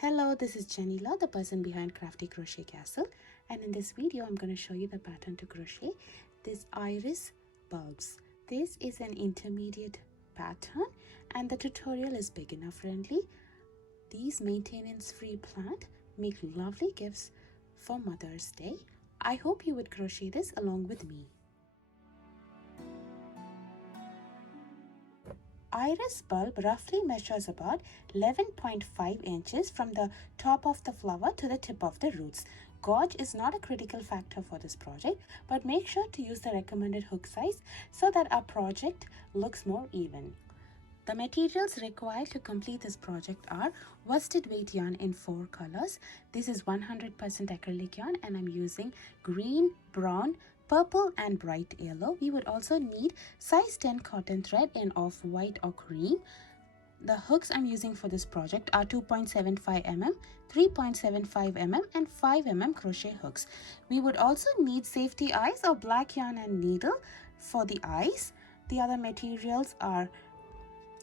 Hello, this is Janila, the person behind Crafty Crochet Castle, and in this video I'm going to show you the pattern to crochet this iris bulbs. This is an intermediate pattern and the tutorial is beginner friendly. These maintenance free plant make lovely gifts for Mother's Day. I hope you would crochet this along with me. Iris bulb roughly measures about 11.5 inches from the top of the flower to the tip of the roots. Gauge is not a critical factor for this project, but make sure to use the recommended hook size so that our project looks more even. The materials required to complete this project are worsted weight yarn in 4 colors. This is 100% acrylic yarn and I'm using green, brown, purple and bright yellow. We would also need size 10 cotton thread in off-white or cream. The hooks I'm using for this project are 2.75 mm, 3.75 mm and 5 mm crochet hooks. We would also need safety eyes or black yarn and needle for the eyes. The other materials are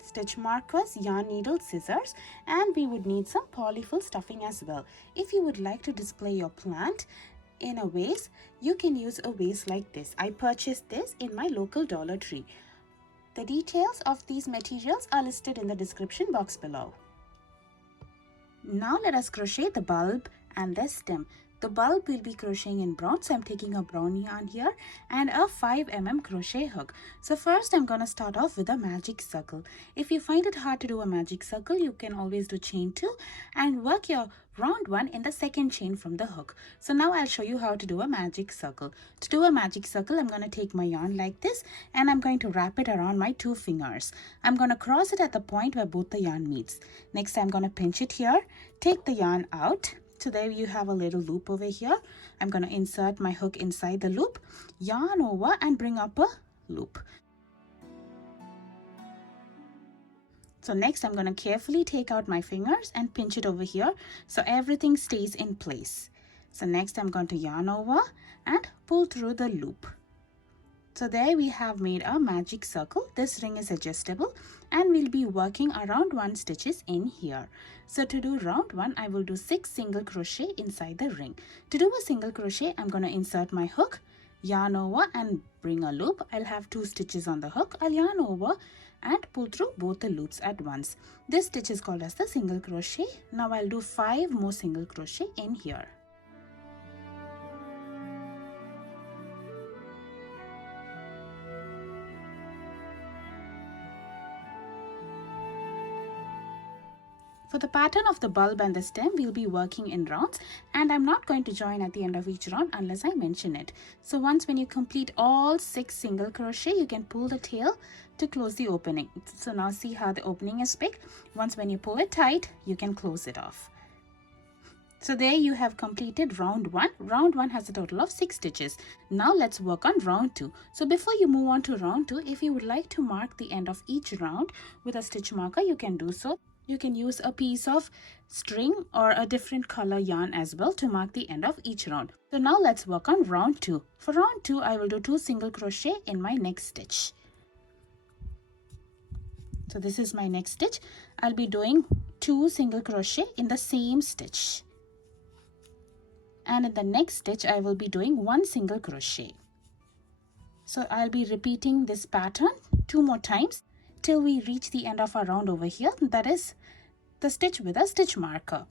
stitch markers, yarn needle, scissors, and we would need some polyfill stuffing as well. If you would like to display your plant in a vase, you can use a vase like this. I purchased this in my local Dollar Tree. The details of these materials are listed in the description box below. Now let us crochet the bulb and the stem. The bulb will be crocheting in brown, so I'm taking a brown yarn here and a 5 mm crochet hook. So first I'm going to start off with a magic circle. If you find it hard to do a magic circle, you can always do chain 2 and work your round one in the second chain from the hook. So now I'll show you how to do a magic circle. To do a magic circle, I'm going to take my yarn like this and I'm going to wrap it around my 2 fingers. I'm going to cross it at the point where both the yarn meets. Next, I'm going to pinch it here, take the yarn out. So there you have a little loop over here. I'm going to insert my hook inside the loop, yarn over and bring up a loop. So next I'm going to carefully take out my fingers and pinch it over here so everything stays in place. So next I'm going to yarn over and pull through the loop. So there we have made a magic circle. This ring is adjustable and we'll be working around 1 stitches in here. So to do round 1, I will do 6 single crochet inside the ring. To do a single crochet, I'm going to insert my hook, yarn over and bring a loop. I'll have 2 stitches on the hook. I'll yarn over and pull through both the loops at once. This stitch is called as the single crochet. Now I'll do 5 more single crochet in here. For the pattern of the bulb and the stem, we'll be working in rounds and I'm not going to join at the end of each round unless I mention it. So once when you complete all 6 single crochet, you can pull the tail to close the opening. So now see how the opening is big. Once when you pull it tight, you can close it off. So there you have completed round 1. Round 1 has a total of 6 stitches. Now let's work on round 2. So before you move on to round 2, if you would like to mark the end of each round with a stitch marker, you can do so. You can use a piece of string or a different color yarn as well to mark the end of each round. So now let's work on round 2. For round 2, I will do 2 single crochet in my next stitch. So this is my next stitch. I'll be doing 2 single crochet in the same stitch. And in the next stitch, I will be doing 1 single crochet. So I'll be repeating this pattern 2 more times till we reach the end of our round over here, that is the stitch with a stitch marker.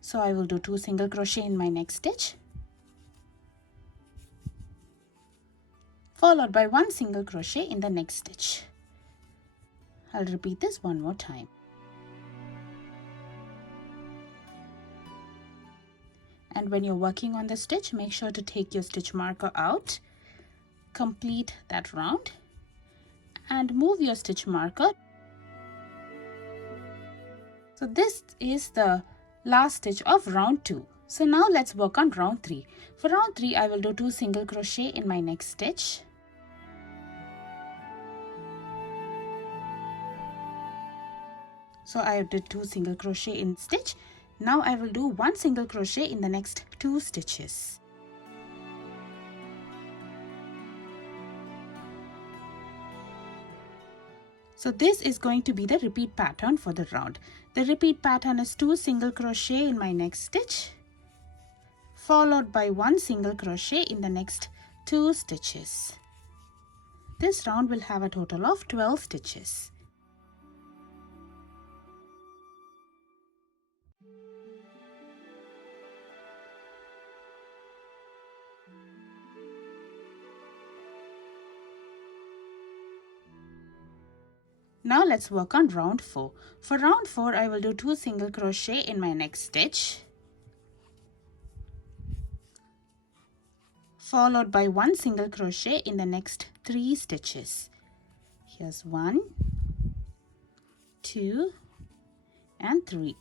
So I will do 2 single crochet in my next stitch, followed by 1 single crochet in the next stitch. I'll repeat this 1 more time. And when you're working on the stitch, make sure to take your stitch marker out. Complete that round and move your stitch marker. So this is the last stitch of round 2. So now let's work on round 3. For round 3, I will do 2 single crochet in my next stitch. So I did 2 single crochet in stitch. Now I will do 1 single crochet in the next 2 stitches. So this is going to be the repeat pattern for the round. The repeat pattern is 2 single crochet in my next stitch, followed by 1 single crochet in the next 2 stitches. This round will have a total of 12 stitches. Now let's work on round 4. For round 4, I will do 2 single crochet in my next stitch, followed by 1 single crochet in the next 3 stitches. Here's 1, 2, and 3.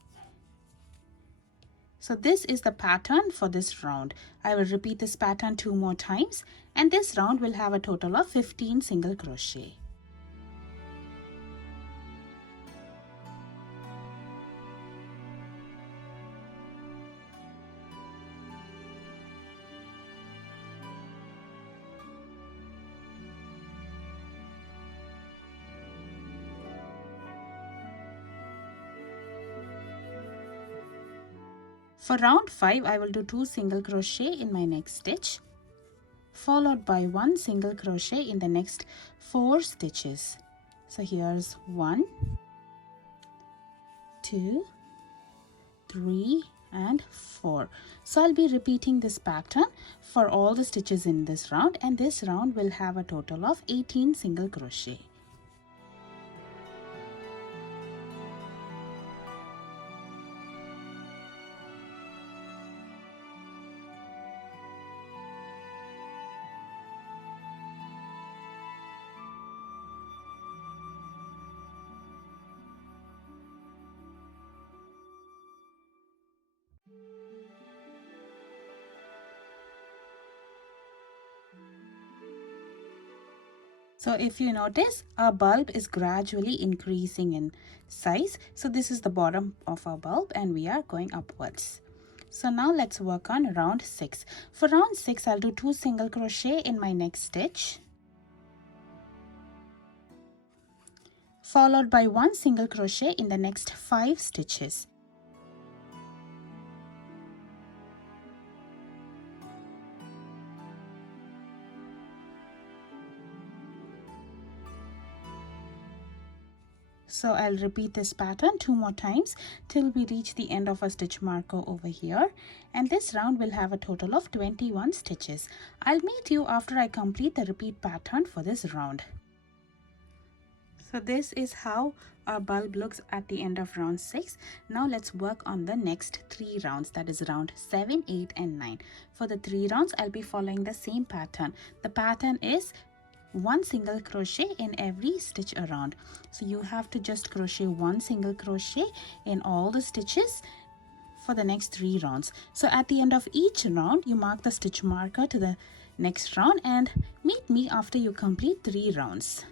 So this is the pattern for this round. I will repeat this pattern 2 more times, and this round will have a total of 15 single crochet. For round 5, I will do 2 single crochet in my next stitch, followed by 1 single crochet in the next 4 stitches. So here's 1, 2, 3, and 4. So I'll be repeating this pattern for all the stitches in this round, and this round will have a total of 18 single crochet. So if you notice, our bulb is gradually increasing in size. So this is the bottom of our bulb and we are going upwards. So now let's work on round 6. For round 6, I'll do 2 single crochet in my next stitch, followed by 1 single crochet in the next 5 stitches. So I'll repeat this pattern 2 more times till we reach the end of a stitch marker over here, and this round will have a total of 21 stitches. I'll meet you after I complete the repeat pattern for this round. So this is how our bulb looks at the end of round 6. Now let's work on the next 3 rounds, that is round 7, 8, and 9. For the 3 rounds, I'll be following the same pattern. The pattern is 1 single crochet in every stitch around. So you have to just crochet 1 single crochet in all the stitches for the next 3 rounds. So at the end of each round, you mark the stitch marker to the next round and meet me after you complete 3 rounds.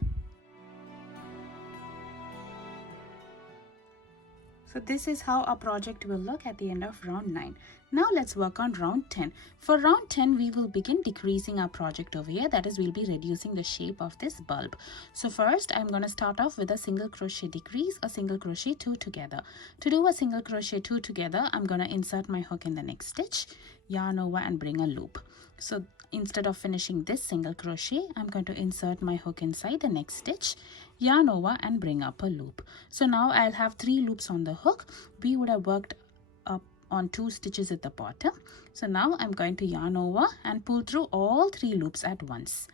So this is how our project will look at the end of round 9. Now let's work on round 10. For round 10, we will begin decreasing our project over here. That is, we'll be reducing the shape of this bulb. So first, I'm going to start off with a single crochet decrease, a single crochet 2 together. To do a single crochet 2 together, I'm going to insert my hook in the next stitch, yarn over and bring a loop. So instead of finishing this single crochet, I'm going to insert my hook inside the next stitch, yarn over and bring up a loop. So now I'll have 3 loops on the hook. We would have worked up on 2 stitches at the bottom. So now I'm going to yarn over and pull through all 3 loops at once.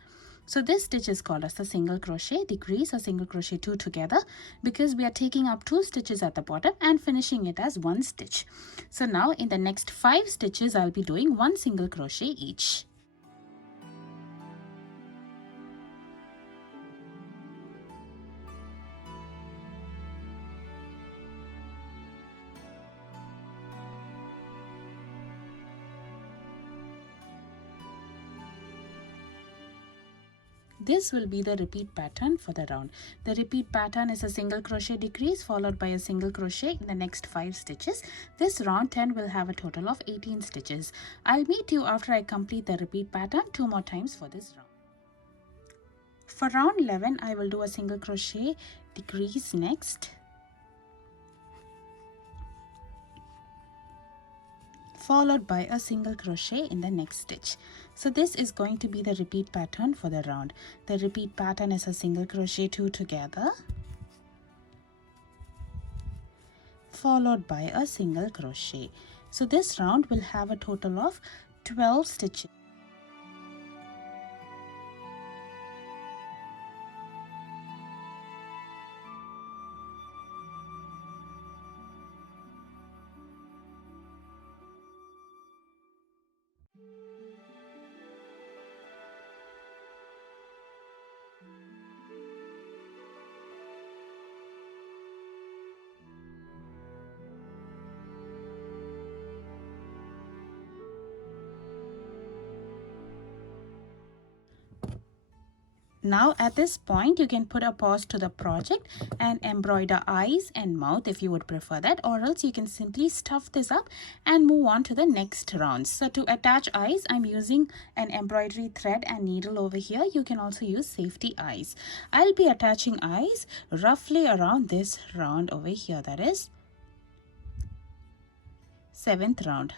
So this stitch is called as the single crochet decrease or single crochet 2 together, because we are taking up 2 stitches at the bottom and finishing it as 1 stitch. So now in the next 5 stitches, I'll be doing 1 single crochet each. This will be the repeat pattern for the round. The repeat pattern is a single crochet decrease followed by a single crochet in the next 5 stitches. This round 10 will have a total of 18 stitches. I'll meet you after I complete the repeat pattern 2 more times for this round. For round 11, I will do a single crochet decrease next, followed by a single crochet in the next stitch. So this is going to be the repeat pattern for the round. The repeat pattern is a single crochet 2 together, followed by a single crochet. So this round will have a total of 12 stitches. Now at this point you can put a pause to the project and embroider eyes and mouth if you would prefer that, or else you can simply stuff this up and move on to the next round. So to attach eyes, I'm using an embroidery thread and needle over here. You can also use safety eyes. I'll be attaching eyes roughly around this round over here, that is 7th round.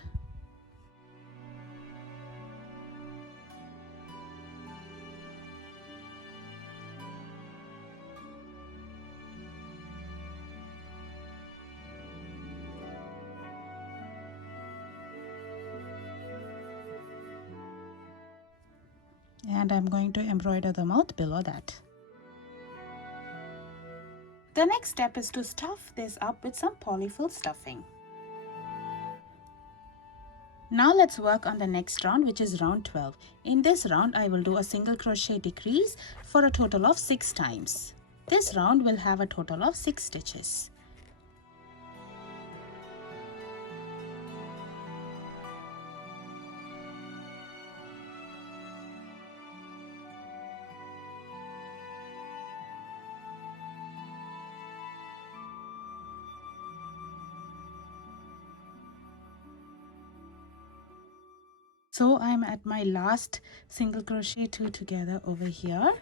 And I'm going to embroider the mouth below that. The next step is to stuff this up with some polyfill stuffing. Now let's work on the next round, which is round 12. In this round, I will do a single crochet decrease for a total of 6 times. This round will have a total of 6 stitches. So I'm at my last single crochet 2 together over here.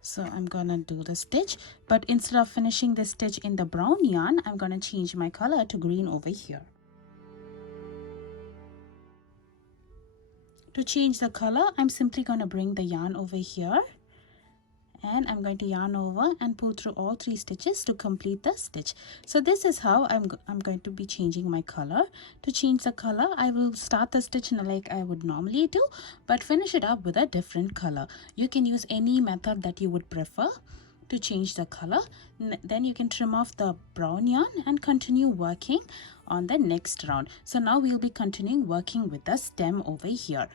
So I'm gonna do the stitch, but instead of finishing this stitch in the brown yarn, I'm gonna change my color to green over here. To change the color, I'm simply gonna bring the yarn over here, and I'm going to yarn over and pull through all 3 stitches to complete the stitch. So this is how I'm going to be changing my color. To change the color, I will start the stitch like I would normally do, but finish it up with a different color. You can use any method that you would prefer to change the color. Then you can trim off the brown yarn and continue working on the next round. So now we'll be continuing working with the stem over here.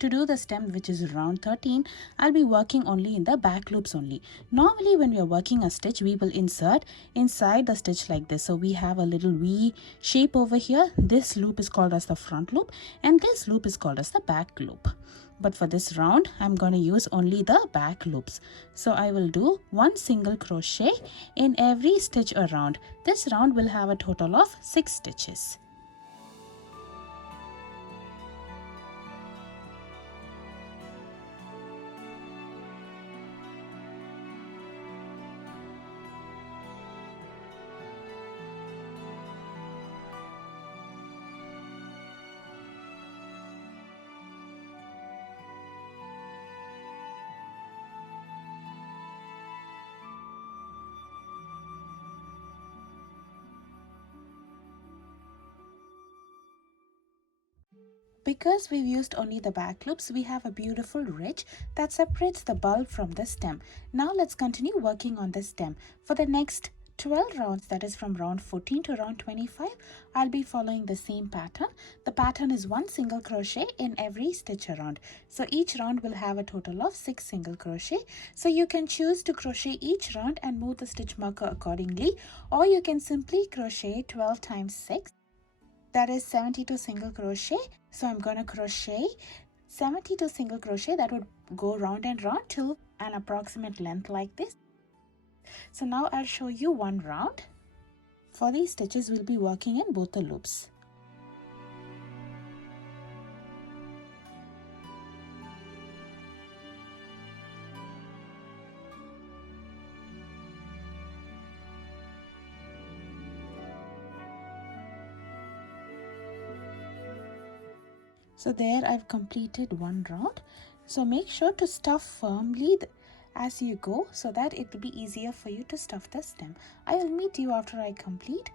To do the stem, which is round 13, I'll be working only in the back loops only. Normally when we are working a stitch, we will insert inside the stitch like this. So we have a little V shape over here. This loop is called as the front loop and this loop is called as the back loop. But for this round, I'm going to use only the back loops. So I will do 1 single crochet in every stitch around. This round will have a total of 6 stitches. Because we've used only the back loops, we have a beautiful ridge that separates the bulb from the stem. Now let's continue working on the stem. For the next 12 rounds, that is from round 14 to round 25, I'll be following the same pattern. The pattern is 1 single crochet in every stitch around. So each round will have a total of 6 single crochet. So you can choose to crochet each round and move the stitch marker accordingly, or you can simply crochet 12 times 6. That is 72 single crochet. So I'm going to crochet 72 single crochet that would go round and round till an approximate length like this. So now I'll show you one round. For these stitches, we'll be working in both the loops. So there I've completed one round. So make sure to stuff firmly as you go so that it will be easier for you to stuff the stem. I will meet you after I complete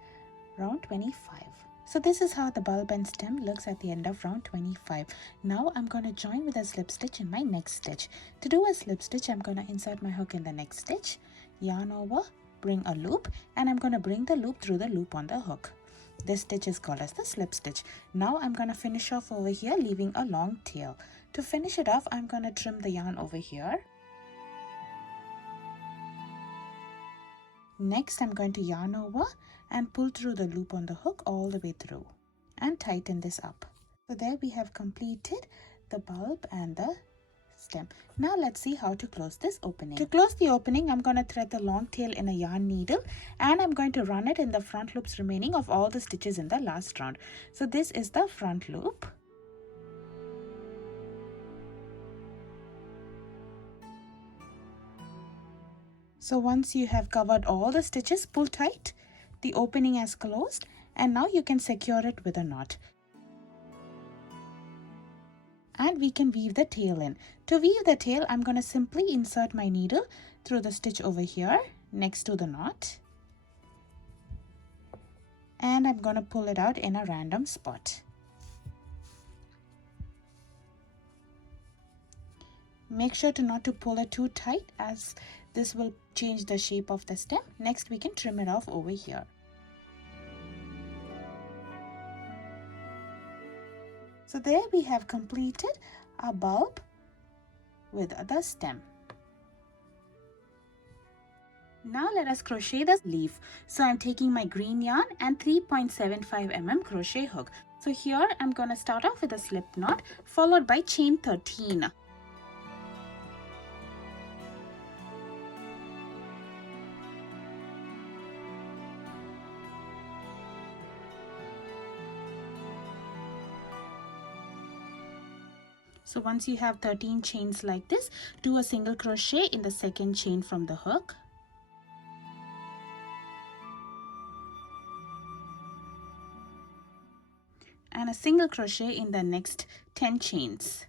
round 25. So this is how the bulb and stem looks at the end of round 25. Now I'm going to join with a slip stitch in my next stitch. To do a slip stitch, I'm going to insert my hook in the next stitch, yarn over, bring a loop, and I'm going to bring the loop through the loop on the hook. This stitch is called as the slip stitch. Now I'm going to finish off over here, leaving a long tail. To finish it off, I'm going to trim the yarn over here. Next, I'm going to yarn over and pull through the loop on the hook all the way through and tighten this up. So there we have completed the bulb and the stem. Now let's see how to close this opening. To close the opening, I'm going to thread the long tail in a yarn needle and I'm going to run it in the front loops remaining of all the stitches in the last round. So this is the front loop. So once you have covered all the stitches, pull tight. The opening has closed and now you can secure it with a knot. And we can weave the tail in. To weave the tail, I'm going to simply insert my needle through the stitch over here next to the knot. And I'm going to pull it out in a random spot. Make sure to not to pull it too tight as this will change the shape of the stem. Next, we can trim it off over here. So there we have completed our bulb with the stem. Now let us crochet the leaf. So I'm taking my green yarn and 3.75 mm crochet hook. So here I'm going to start off with a slip knot followed by chain 13. So once you have 13 chains like this, do a single crochet in the second chain from the hook. And a single crochet in the next 10 chains.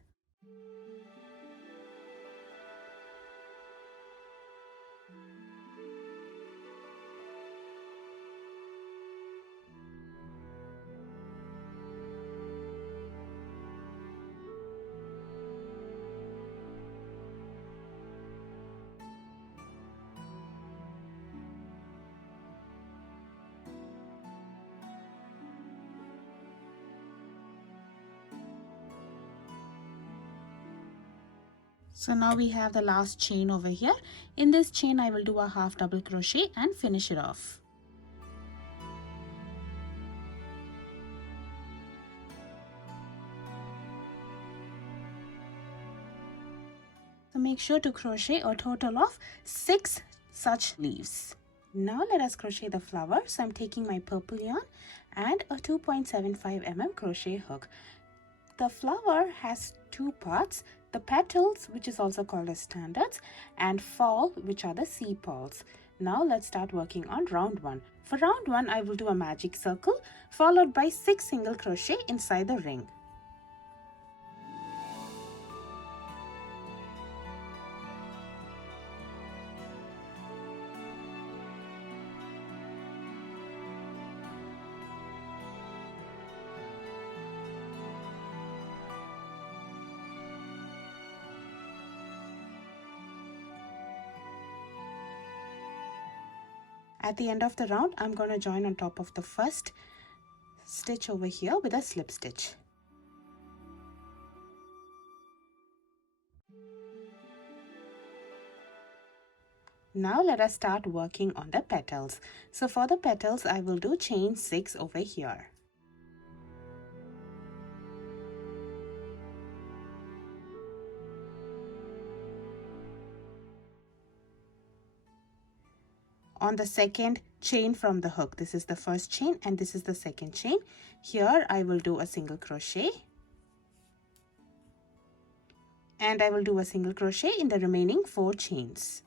So now we have the last chain over here. In this chain, I will do a half double crochet and finish it off. So make sure to crochet a total of 6 such leaves. Now let us crochet the flower. So I'm taking my purple yarn and a 2.75 mm crochet hook. The flower has two parts, the petals, which is also called as standards, and fall, which are the sepals. Now let's start working on round 1. For round 1, I will do a magic circle followed by 6 single crochet inside the ring. At the end of the round, I'm going to join on top of the first stitch over here with a slip stitch. Now let us start working on the petals. So for the petals, I will do chain 6 over here. On the second chain from the hook, this is the first chain and this is the second chain. Here I will do a single crochet and I will do a single crochet in the remaining 4 chains.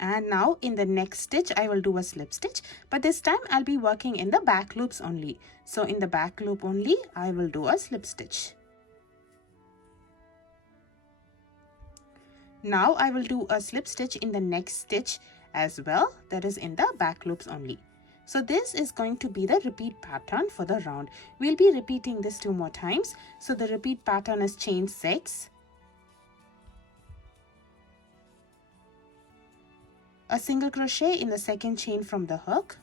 And now in the next stitch I will do a slip stitch, but this time I'll be working in the back loops only. So in the back loop only I will do a slip stitch. Now I will do a slip stitch in the next stitch as well, that is in the back loops only. So this is going to be the repeat pattern for the round. We'll be repeating this 2 more times. So the repeat pattern is chain 6, a single crochet in the second chain from the hook,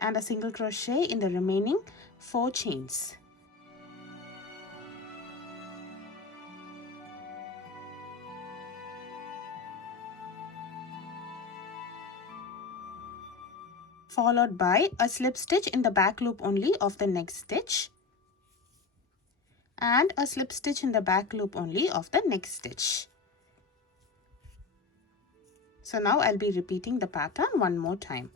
and a single crochet in the remaining 4 chains. Followed by a slip stitch in the back loop only of the next stitch, and a slip stitch in the back loop only of the next stitch. So now I'll be repeating the pattern 1 more time.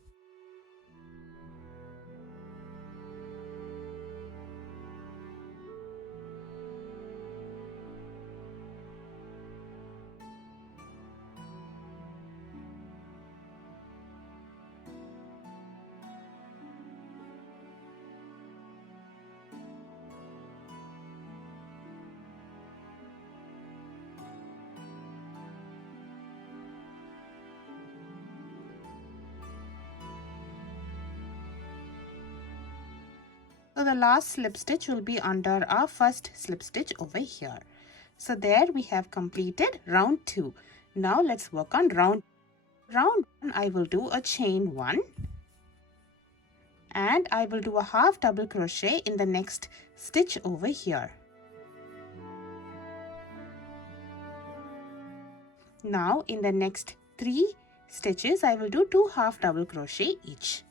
So the last slip stitch will be under our first slip stitch over here. So there we have completed round 2. Now let's work on round 1. I will do a chain 1 and I will do a half double crochet in the next stitch over here. Now in the next 3 stitches I will do 2 half double crochet each.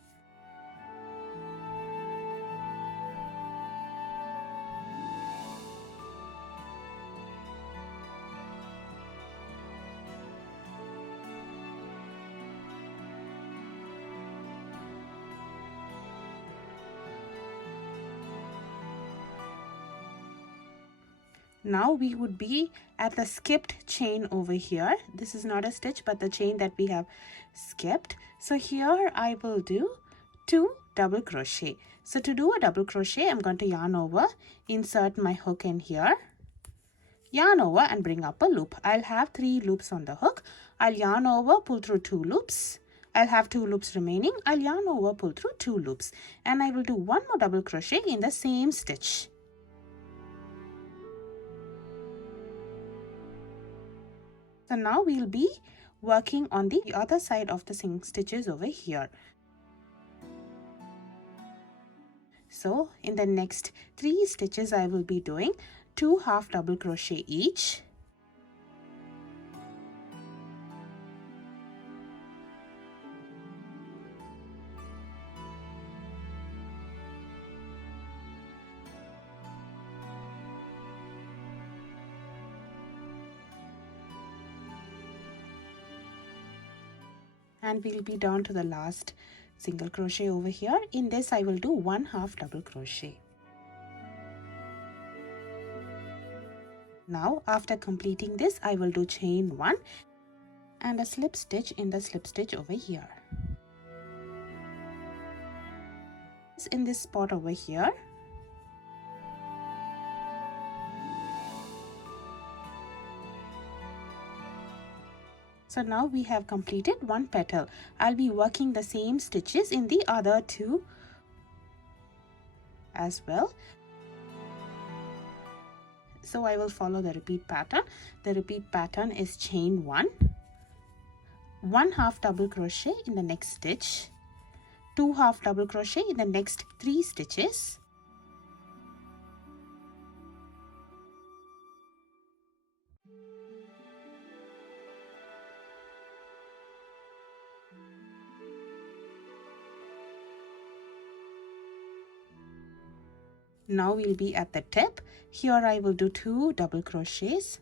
Now we would be at the skipped chain over here. This is not a stitch but the chain that we have skipped. So here I will do 2 double crochet. So to do a double crochet, I'm going to yarn over, insert my hook in here, yarn over and bring up a loop. I'll have 3 loops on the hook. I'll yarn over, pull through 2 loops. I'll have 2 loops remaining. I'll yarn over, pull through 2 loops, and I will do 1 more double crochet in the same stitch. So now we'll be working on the other side of the stitches over here. So in the next 3 stitches I will be doing 2 half double crochet each. And we'll be down to the last single crochet over here. In this I will do 1 half double crochet. Now after completing this I will do chain 1 and a slip stitch in the slip stitch over here. In this spot over here, so now we have completed 1 petal. I'll be working the same stitches in the other 2 as well. So I will follow the repeat pattern. The repeat pattern is chain 1, 1 half double crochet in the next stitch, 2 half double crochet in the next 3 stitches, now we'll be at the tip. Here I will do 2 double crochets,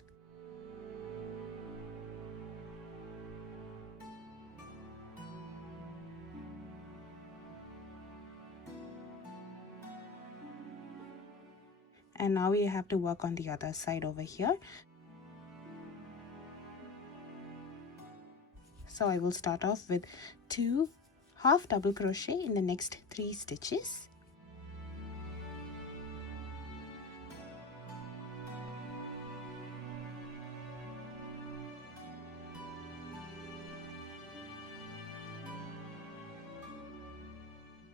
and now we have to work on the other side over here. So I will start off with 2 half double crochet in the next 3 stitches.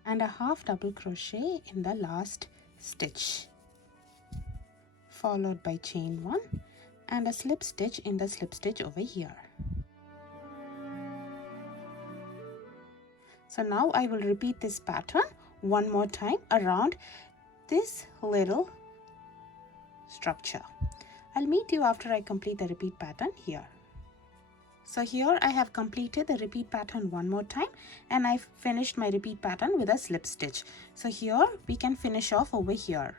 And a half double crochet in the last stitch, followed by chain 1 and a slip stitch in the slip stitch over here. So now I will repeat this pattern one more time around this little structure. I'll meet you after I complete the repeat pattern here. So here I have completed the repeat pattern one more time, and I've finished my repeat pattern with a slip stitch. So here we can finish off over here.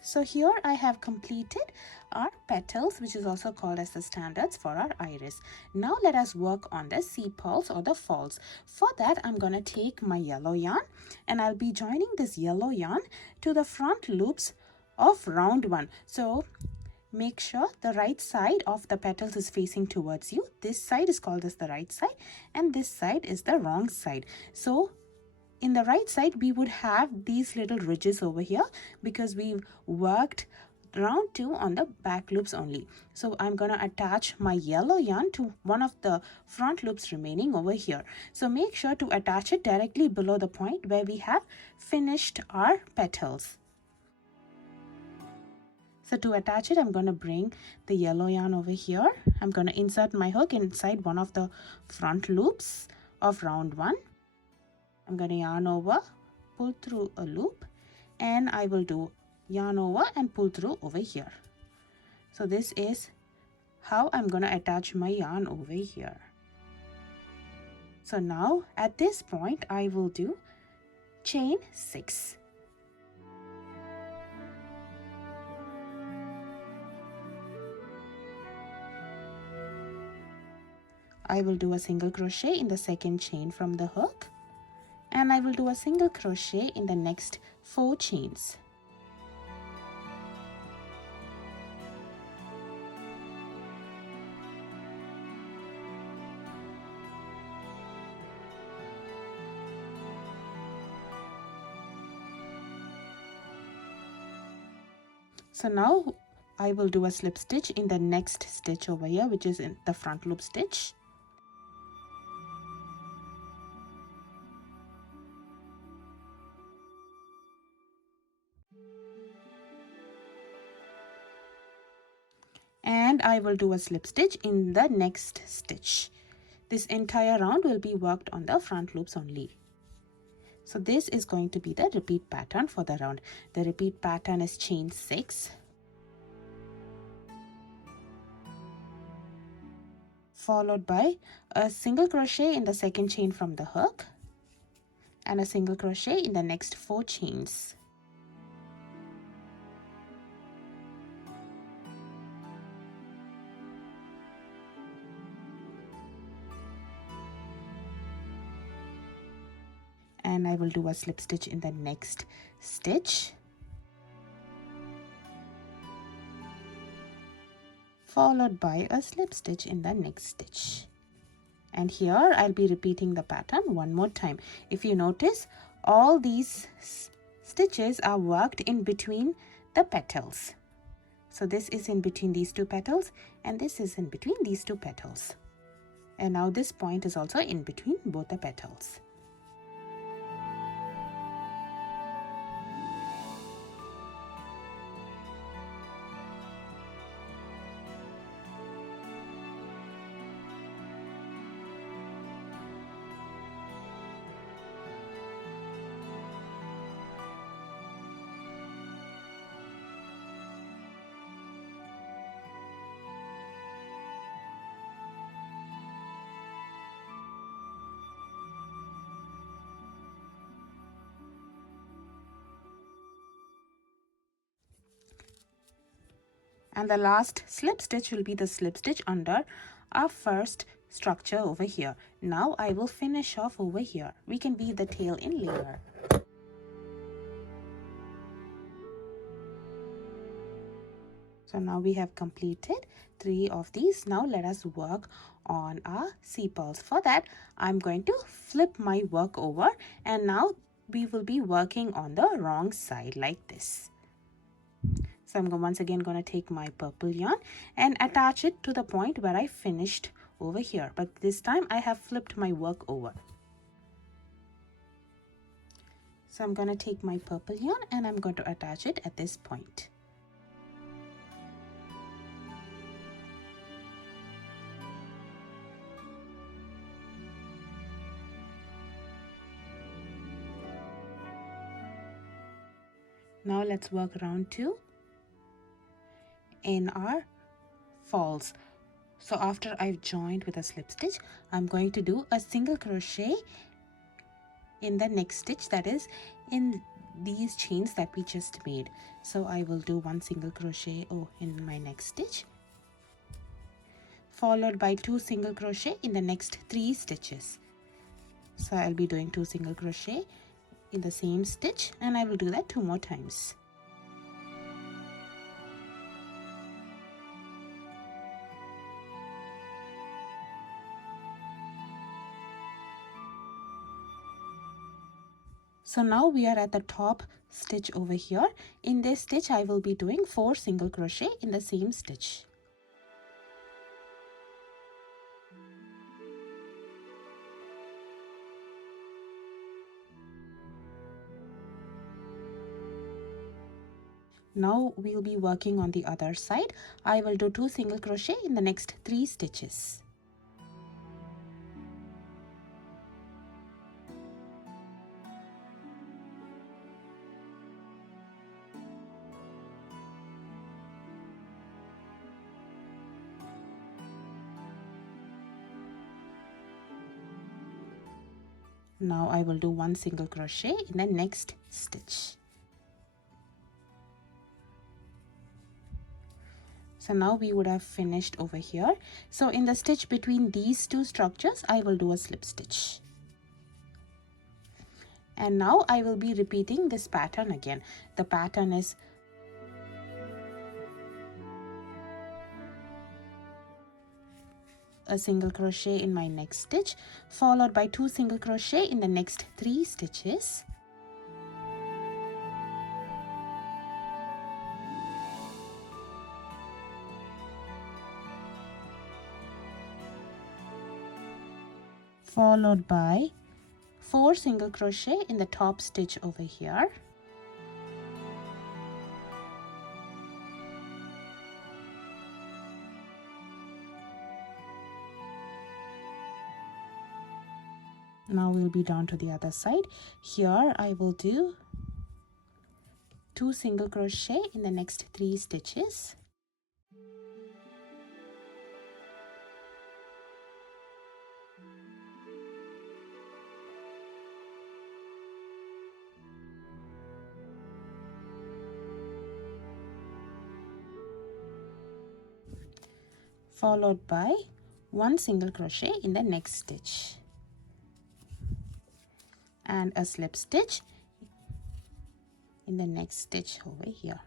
So here I have completed our petals, which is also called as the standards for our iris. Now let us work on the sepals or the falls. For that, I'm going to take my yellow yarn, and I'll be joining this yellow yarn to the front loops of round 1. So make sure the right side of the petals is facing towards you. This side is called as the right side, and this side is the wrong side. So in the right side, we would have these little ridges over here because we've worked round 2 on the back loops only. So I'm going to attach my yellow yarn to one of the front loops remaining over here. So make sure to attach it directly below the point where we have finished our petals. So to attach it, I'm going to bring the yellow yarn over here. I'm going to insert my hook inside one of the front loops of round 1. I'm going to yarn over, pull through a loop, and I will do yarn over and pull through over here. So this is how I'm going to attach my yarn over here. So now at this point I will do chain 6. I will do a single crochet in the second chain from the hook, and I will do a single crochet in the next 4 chains. So now I will do a slip stitch in the next stitch over here, which is in the front loop stitch. And I will do a slip stitch in the next stitch. This entire round will be worked on the front loops only. So this is going to be the repeat pattern for the round. The repeat pattern is chain 6, followed by a single crochet in the second chain from the hook and a single crochet in the next 4 chains. And I will do a slip stitch in the next stitch, followed by a slip stitch in the next stitch. And here I'll be repeating the pattern one more time. If you notice, all these stitches are worked in between the petals. So this is in between these 2 petals, and this is in between these 2 petals. And now this point is also in between both the petals. And the last slip stitch will be the slip stitch under our first structure over here. Now I will finish off over here. We can weave the tail in later. So now we have completed 3 of these. Now let us work on our sepals. For that, I'm going to flip my work over, and now we will be working on the wrong side like this. So I'm once again going to take my purple yarn and attach it to the point where I finished over here. But this time I have flipped my work over. So I'm going to take my purple yarn and I'm going to attach it at this point. Now let's work round 2 in our falls. So after I've joined with a slip stitch, I'm going to do a single crochet in the next stitch, that is in these chains that we just made. So I will do 1 single crochet in my next stitch, followed by 2 single crochet in the next 3 stitches. So I'll be doing 2 single crochet in the same stitch, and I will do that 2 more times. So now we are at the top stitch over here. In this stitch I will be doing 4 single crochet in the same stitch. Now we'll be working on the other side. I will do 2 single crochet in the next 3 stitches. Now I will do 1 single crochet in the next stitch. So now we would have finished over here. So in the stitch between these 2 structures, I will do a slip stitch. And now I will be repeating this pattern again. The pattern is a single crochet in my next stitch, followed by 2 single crochet in the next 3 stitches. Followed by 4 single crochet in the top stitch over here. Now we'll be down to the other side. Here I will do 2 single crochet in the next 3 stitches. Followed by 1 single crochet in the next stitch and a slip stitch in the next stitch over here.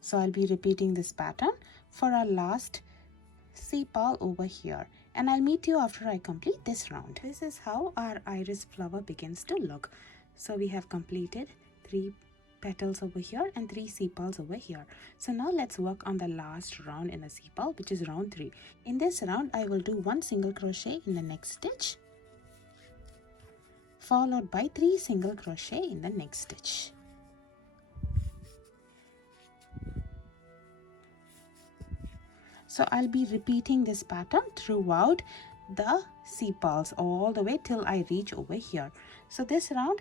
So I'll be repeating this pattern for our last sepal over here, and I'll meet you after I complete this round. This is how our iris flower begins to look. So we have completed 3 petals over here and 3 sepals over here. So now let's work on the last round in the sepal, which is round 3. In this round I will do 1 single crochet in the next stitch, followed by 3 single crochet in the next stitch. So I'll be repeating this pattern throughout the sepals all the way till I reach over here. So this round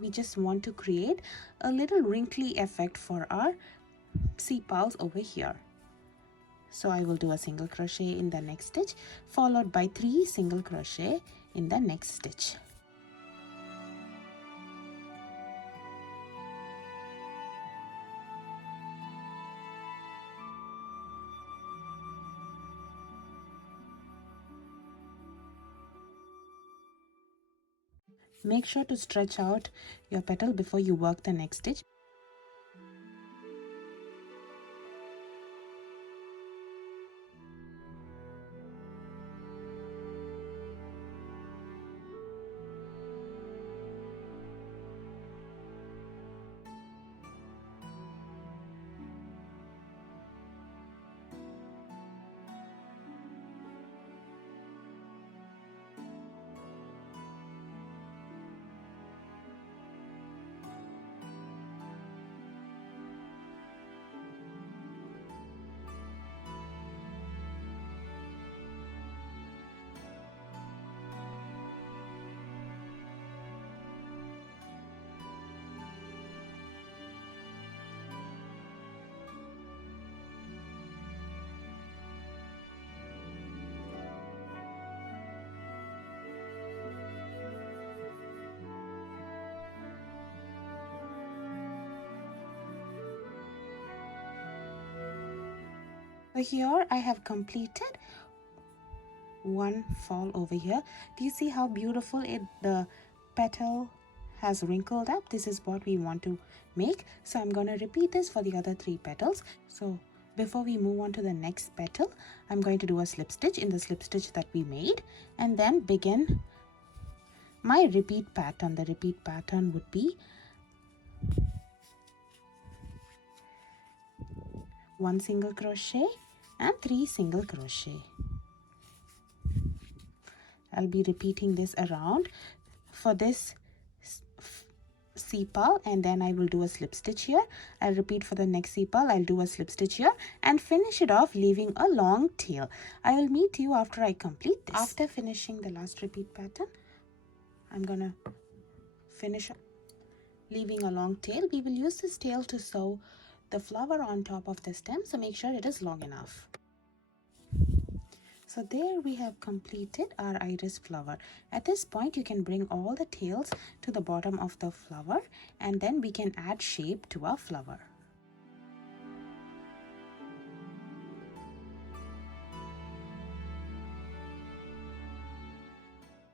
we just want to create a little wrinkly effect for our sepals over here. So I will do a single crochet in the next stitch, followed by 3 single crochet in the next stitch. Make sure to stretch out your petal before you work the next stitch. So here I have completed one fall over here. Do you see how beautiful the petal has wrinkled up? This is what we want to make. So I'm going to repeat this for the other 3 petals. So before we move on to the next petal, I'm going to do a slip stitch in the slip stitch that we made and then begin my repeat pattern. The repeat pattern would be 1 single crochet and 3 single crochet. I'll be repeating this around for this sepal, and then I will do a slip stitch here. I'll repeat for the next sepal. I'll do a slip stitch here and finish it off leaving a long tail. I will meet you after I complete this. After finishing the last repeat pattern, I'm gonna finish leaving a long tail. We will use this tail to sew the flower on top of the stem, so make sure it is long enough. So there we have completed our iris flower. At this point you can bring all the tails to the bottom of the flower and then we can add shape to our flower.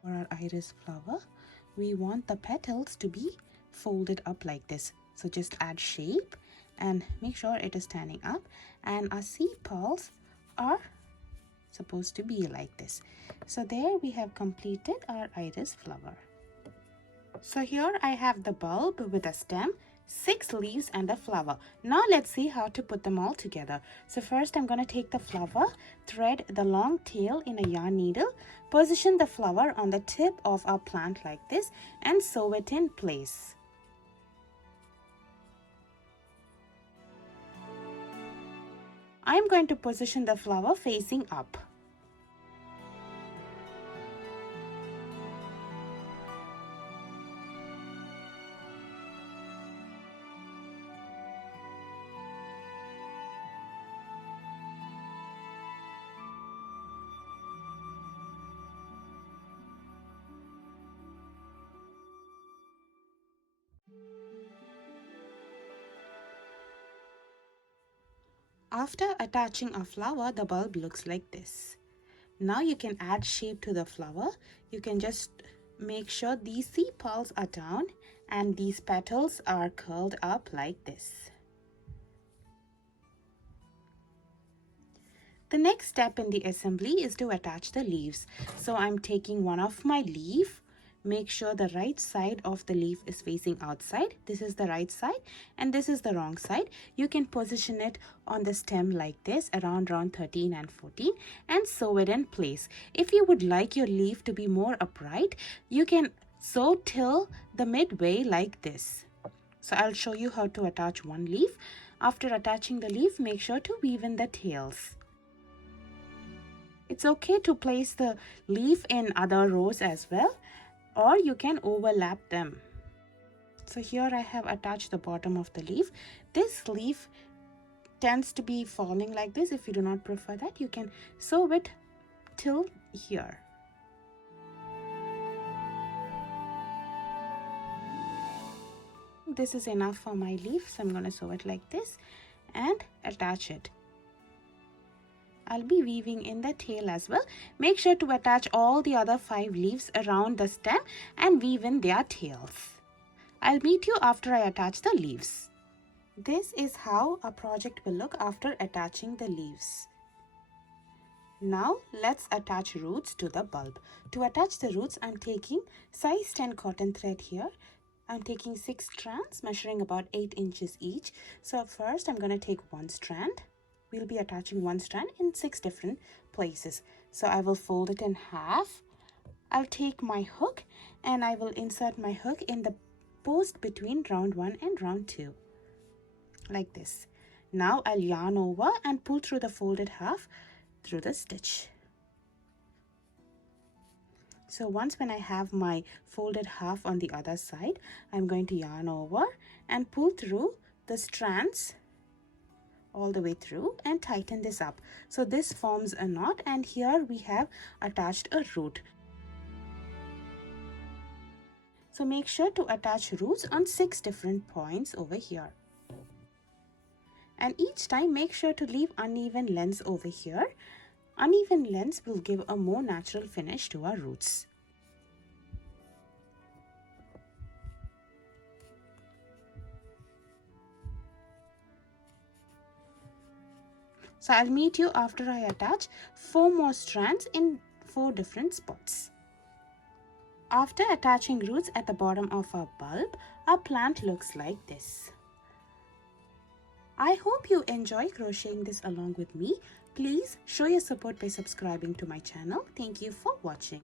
For our iris flower, we want the petals to be folded up like this. So just add shape and make sure it is standing up, and our sepals are supposed to be like this. So there we have completed our iris flower. So here I have the bulb with a stem, 6 leaves and a flower. Now let's see how to put them all together. So first I'm going to take the flower, thread the long tail in a yarn needle, position the flower on the tip of our plant like this and sew it in place. I'm going to position the flower facing up. After attaching a flower, the bulb looks like this. Now you can add shape to the flower. You can just make sure these sepals are down and these petals are curled up like this. The next step in the assembly is to attach the leaves. So I'm taking one of my leaf. Make sure the right side of the leaf is facing outside. This is the right side and this is the wrong side. You can position it on the stem like this around 13 and 14 and sew it in place. If you would like your leaf to be more upright, you can sew till the midway like this. So I'll show you how to attach one leaf. After attaching the leaf, make sure to weave in the tails. It's okay to place the leaf in other rows as well, or you can overlap them. So here I have attached the bottom of the leaf. This leaf tends to be falling like this. If you do not prefer that, you can sew it till here. This is enough for my leaf, so I'm going to sew it like this and attach it. I'll be weaving in the tail as well. Make sure to attach all the other 5 leaves around the stem and weave in their tails. I'll meet you after I attach the leaves. This is how our project will look after attaching the leaves. Now let's attach roots to the bulb. To attach the roots, I'm taking size 10 cotton thread here. I'm taking 6 strands measuring about 8 inches each. So first I'm going to take one strand. We'll be attaching one strand in 6 different places. So I will fold it in half. I'll take my hook and I will insert my hook in the post between round 1 and round 2. Like this. Now I'll yarn over and pull through the folded half through the stitch. So once when I have my folded half on the other side, I'm going to yarn over and pull through the strands all the way through and tighten this up. So this forms a knot, and here we have attached a root. So make sure to attach roots on 6 different points over here. And each time make sure to leave uneven lengths over here. Uneven lengths will give a more natural finish to our roots. So I'll meet you after I attach 4 more strands in 4 different spots. After attaching roots at the bottom of our bulb, our plant looks like this. I hope you enjoy crocheting this along with me. Please show your support by subscribing to my channel. Thank you for watching.